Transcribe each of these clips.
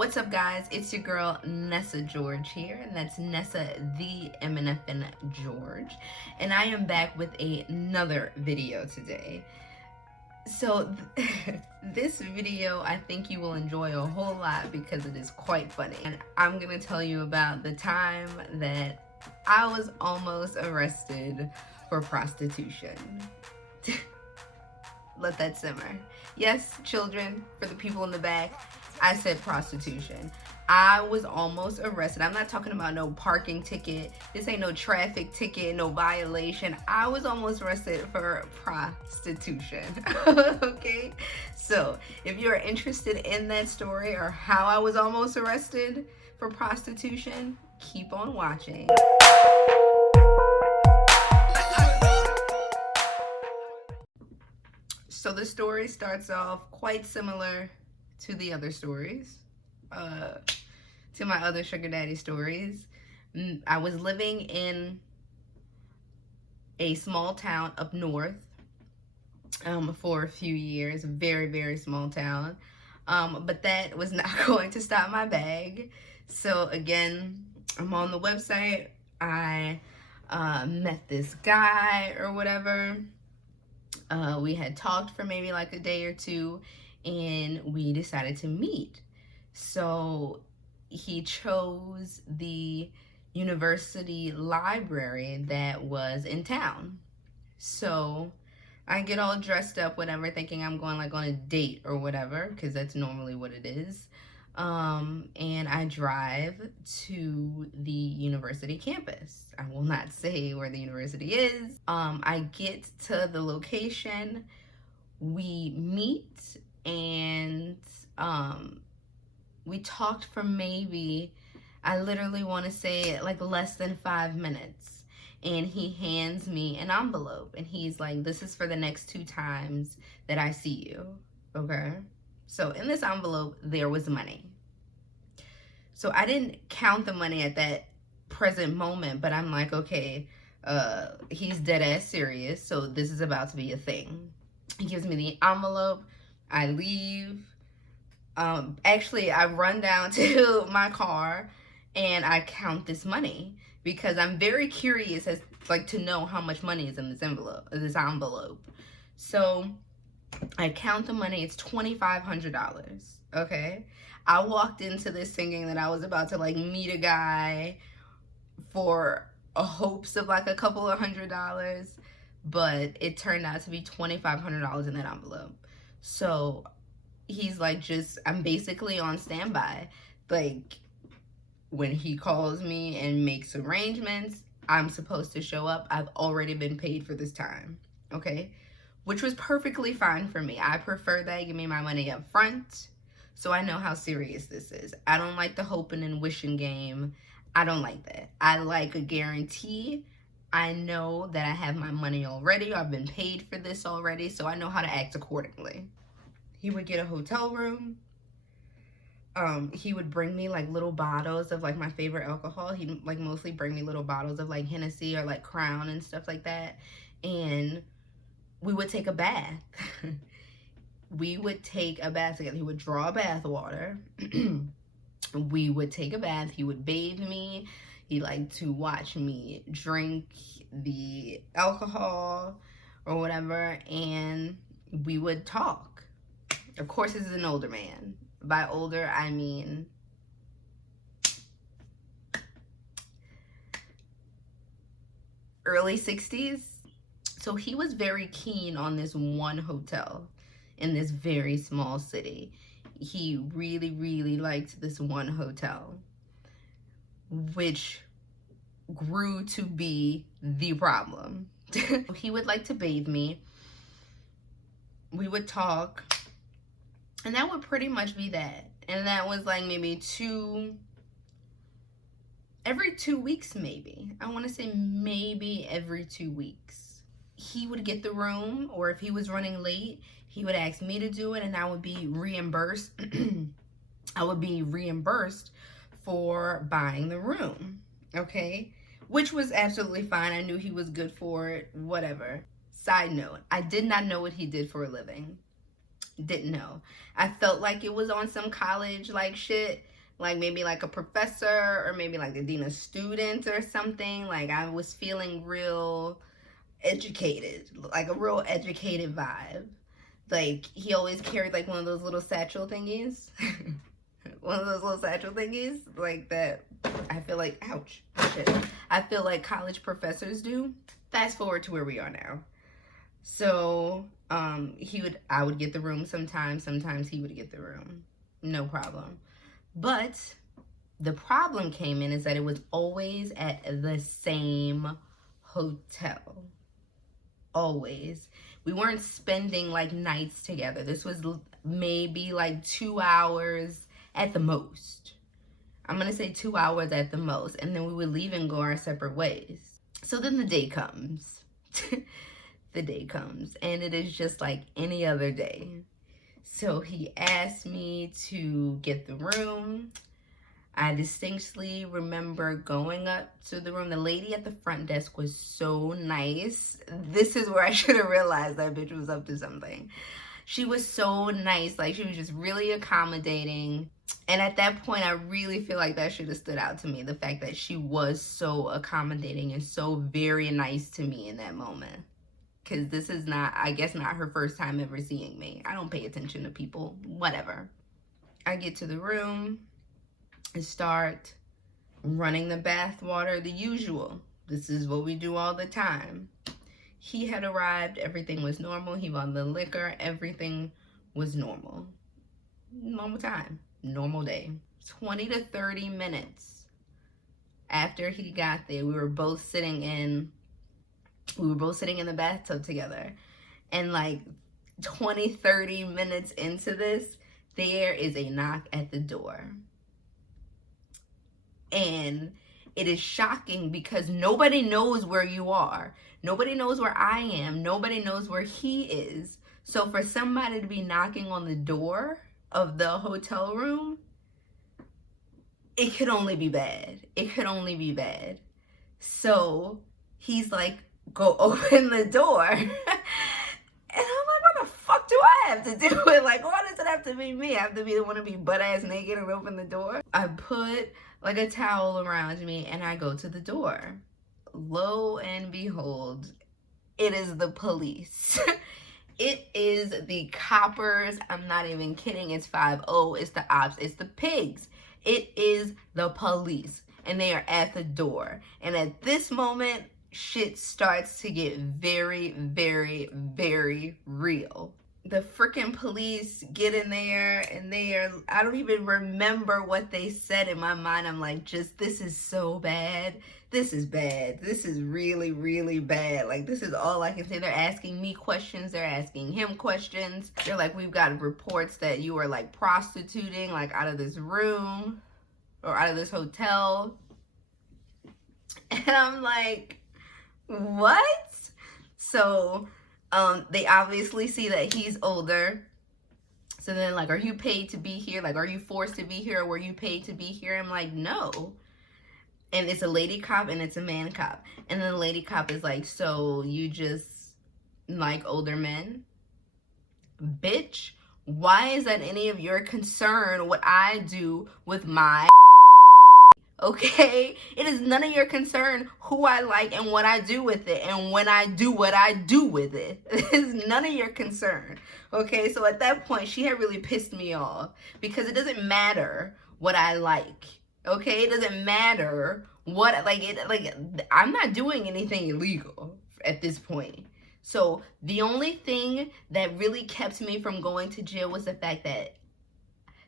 What's up, guys? It's your girl Nessa George here, and that's Nessa the MNFN George, and I am back with another video today. So this video I think you will enjoy a whole lot because it is quite funny, and I'm gonna tell you about the time that I was almost arrested for prostitution. Let that simmer. Yes, children, for the people in the back, I said prostitution. I was almost arrested. I'm not talking about no parking ticket. This ain't no traffic ticket, no violation. I was almost arrested for prostitution. Okay? So, if you're interested in that story or how I was almost arrested for prostitution, keep on watching. So the story starts off quite similar to the other stories, to my other sugar daddy stories. I was living in a small town up north for a few years, very, very small town. But that was not going to stop my bag. So again, I'm on the website. I met this guy or whatever. We had talked for maybe like a day or two, and we decided to meet. So he chose the university library that was in town. So I get all dressed up, whatever, thinking I'm going like on a date or whatever, because that's normally what it is. And I drive to the university campus. I will not say where the university is. I get to the location, we meet, and we talked for maybe, I literally want to say like less than 5 minutes. And he hands me an envelope, and he's like, this is for the next 2 times that I see you, okay? So in this envelope, there was money. So I didn't count the money at that present moment, but I'm like, okay, he's dead ass serious, so this is about to be a thing. He gives me the envelope, I leave. Actually, I run down to my car and I count this money because I'm very curious as like to know how much money is in this envelope. So I count the money, it's $2,500, okay? I walked into this thinking that I was about to like meet a guy for hopes of like a couple of $100, but it turned out to be $2,500 in that envelope. So he's like, I'm basically on standby. Like when he calls me and makes arrangements, I'm supposed to show up. I've already been paid for this time, okay? Which was perfectly fine for me. I prefer that. Give me my money up front so I know how serious this is. I don't like the hoping and wishing game. I don't like that. I like a guarantee. I know that I have my money already. I've been paid for this already, so I know how to act accordingly. He would get a hotel room. He would bring me like little bottles of like my favorite alcohol. He'd like mostly bring me little bottles of like Hennessy or like Crown and stuff like that. And we would take a bath. We would take a bath together. He would draw a bath water. We would take a bath. He would bathe me. He liked to watch me drink the alcohol or whatever, and we would talk. Of course, this is an older man. By older, I mean early 60s. So he was very keen on this one hotel in this very small city. He really, really liked this one hotel, which grew to be the problem. He would like to bathe me. We would talk, and that would pretty much be that. And that was like maybe every 2 weeks maybe. I want to say maybe every 2 weeks. He would get the room, or if he was running late, he would ask me to do it, and I would be reimbursed. I would be reimbursed for buying the room, okay? Which was absolutely fine. I knew he was good for it, whatever. Side note, I did not know what he did for a living. Didn't know. I felt like it was on some college like shit, like maybe like a professor or maybe like the dean of students or something. Like I was feeling real educated, like a real educated vibe. Like he always carried like one of those little satchel thingies. One of those little satchel thingies like that. I feel like, ouch, shit. I feel like college professors do. Fast forward to where we are now. So I would get the room sometimes he would get the room, no problem. But the problem came in is that it was always at the same hotel. Always. We weren't spending like nights together. This was maybe like 2 hours at the most. I'm gonna say 2 hours at the most, and then we would leave and go our separate ways. So then the day comes. The day comes, and it is just like any other day. So he asked me to get the room. I distinctly remember going up to the room. The lady at the front desk was so nice. This is where I should have realized that bitch was up to something. She was so nice. Like, she was just really accommodating. And at that point, I really feel like that should have stood out to me. The fact that she was so accommodating and so very nice to me in that moment. Because this is not, I guess, not her first time ever seeing me. I don't pay attention to people. Whatever. I get to the room and start running the bath water, the usual. This is what we do all the time. He had arrived. Everything was normal. He bought the liquor. Everything was normal. Normal time. Normal day. 20 to 30 minutes after he got there, we were both sitting in the bathtub together. And like 20, 30 minutes into this, there is a knock at the door. And it is shocking because nobody knows where you are. Nobody knows where I am. Nobody knows where he is. So for somebody to be knocking on the door of the hotel room, it could only be bad. It could only be bad. So he's like, go open the door. And I'm like, what the fuck do I have to do it? Like, why does it have to be me? I have to be the one to be butt ass naked and open the door? I put like a towel around me and I go to the door. Lo and behold, it is the police. It is the coppers. I'm not even kidding. It's 5-0. It's the ops. It's the pigs. It is the police. And they are at the door. And at this moment, shit starts to get very, very, very real. The freaking police get in there and I don't even remember what they said. In my mind, I'm like, just, this is so bad. This is bad. This is really, really bad. Like, this is all I can say. They're asking me questions. They're asking him questions. They're like, we've got reports that you are like prostituting, like out of this room or out of this hotel. And I'm like, what? So they obviously see that he's older. So then like, are you paid to be here? Like, are you forced to be here, or were you paid to be here? I'm like, no. And it's a lady cop and it's a man cop. And then the lady cop is like, so you just like older men? Bitch, why is that any of your concern what I do with my okay? It is none of your concern who I like and what I do with it and when I do what I do with it. It is none of your concern, okay? So at that point, she had really pissed me off because it doesn't matter what I like, okay? It doesn't matter what, I'm not doing anything illegal at this point. So the only thing that really kept me from going to jail was the fact that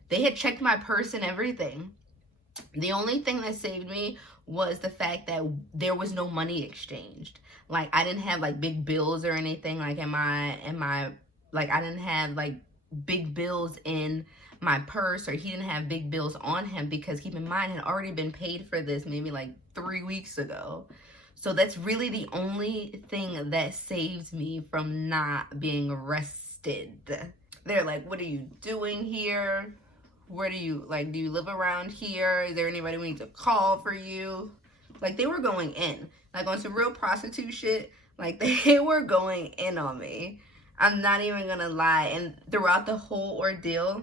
they had checked my purse and everything. The only thing that saved me was the fact that there was no money exchanged. Like, I didn't have like big bills or anything. Like, I didn't have like big bills in my purse, or he didn't have big bills on him, because keep in mind, I had already been paid for this maybe like 3 weeks ago. So that's really the only thing that saves me from not being arrested. They're like, what are you doing here? Where do you live around here? Is there anybody we need to call for you? Like, they were going in. Like, on some real prostitute shit. Like, they were going in on me. I'm not even gonna lie. And throughout the whole ordeal,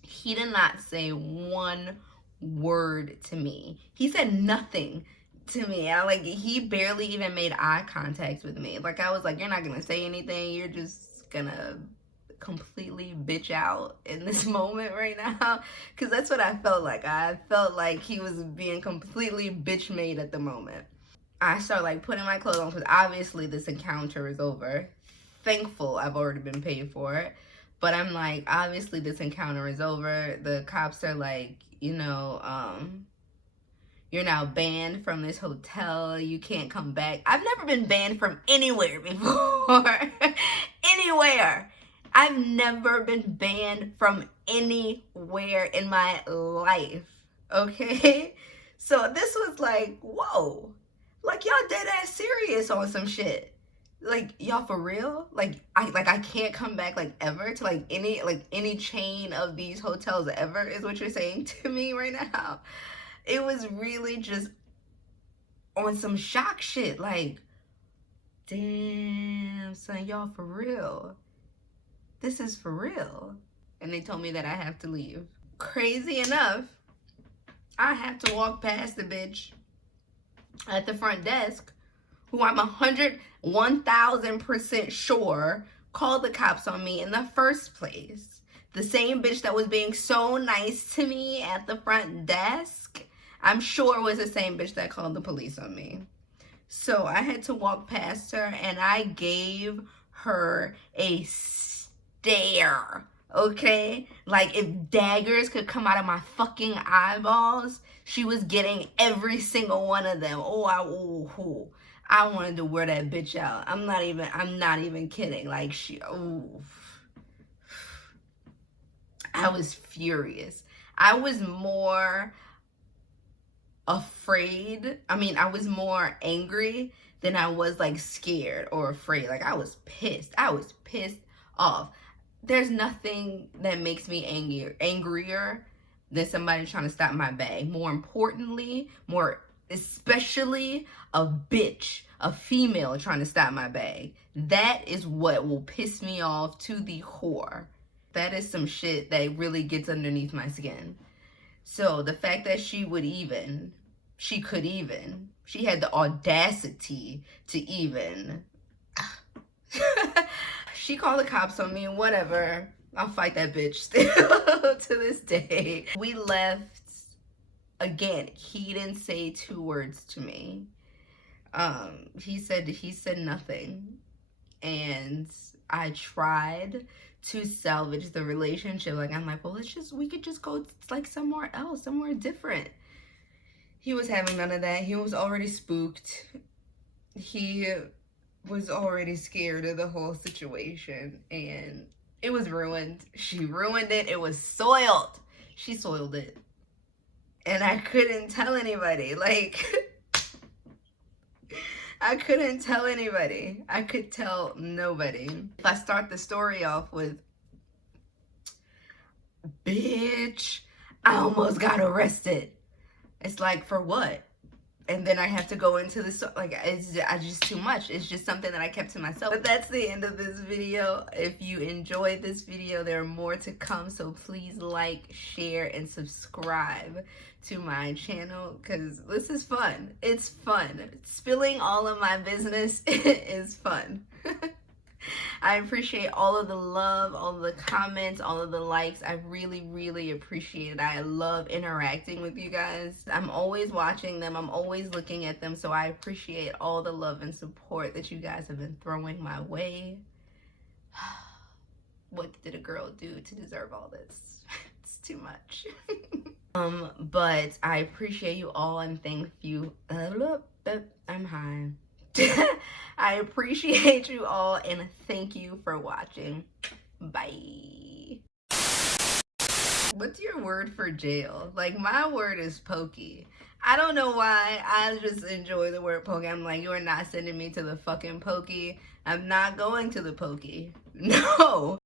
he did not say one word to me. He said nothing to me. He barely even made eye contact with me. Like, I was like, you're not gonna say anything. You're just gonna completely bitch out in this moment right now. Because that's what I felt like. I felt like he was being completely bitch made at the moment. I start like putting my clothes on because obviously this encounter is over. Thankful I've already been paid for it. But I'm like, obviously this encounter is over. The cops are like, you know, you're now banned from this hotel. You can't come back. I've never been banned from anywhere before. Anywhere. I've never been banned from anywhere in my life. Okay? So this was like, whoa. Like, y'all dead ass serious on some shit. Like, y'all for real? Like I can't come back like ever to like any chain of these hotels ever is what you're saying to me right now. It was really just on some shock shit. Like, damn, son, y'all for real? This is for real. And they told me that I have to leave. Crazy enough, I have to walk past the bitch at the front desk who I'm 1,000% sure called the cops on me in the first place. The same bitch that was being so nice to me at the front desk, I'm sure was the same bitch that called the police on me. So I had to walk past her and I gave her a stare, okay? Like, if daggers could come out of my fucking eyeballs, she was getting every single one of them. I wanted to wear that bitch out. I'm not even kidding. Like, I was furious. I was more afraid. I was more angry than I was like scared or afraid. Like, I was pissed. I was pissed off. There's nothing that makes me angrier than somebody trying to stop my bag. More importantly, especially a bitch, a female trying to stop my bag. That is what will piss me off to the core. That is some shit that really gets underneath my skin. So the fact that she had the audacity to even, she called the cops on me, whatever. I'll fight that bitch still to this day. We left. Again, he didn't say 2 words to me. He said nothing. And I tried to salvage the relationship. Like, I'm like, well, we could just go like somewhere else, somewhere different. He was having none of that. He was already spooked. He was already scared of the whole situation. And it was ruined. She ruined it. It was soiled. She soiled it. And I couldn't tell anybody. Like, I couldn't tell anybody. I could tell nobody. If I start the story off with, bitch, I almost got arrested. It's like, for what? And then I have to go into this, like, it's just too much. It's just something that I kept to myself. But that's the end of this video. If you enjoyed this video, there are more to come. So please like, share, and subscribe to my channel because this is fun. It's fun. Spilling all of my business is fun. I appreciate all of the love, all of the comments, all of the likes. I really, really appreciate it. I love interacting with you guys. I'm always watching them. I'm always looking at them. So I appreciate all the love and support that you guys have been throwing my way. What did a girl do to deserve all this? It's too much. But I appreciate you all and thank you. I'm high. I appreciate you all and thank you for watching. Bye. What's your word for jail? Like, my word is pokey. I don't know why. I just enjoy the word pokey. I'm like, you are not sending me to the fucking pokey. I'm not going to the pokey. No.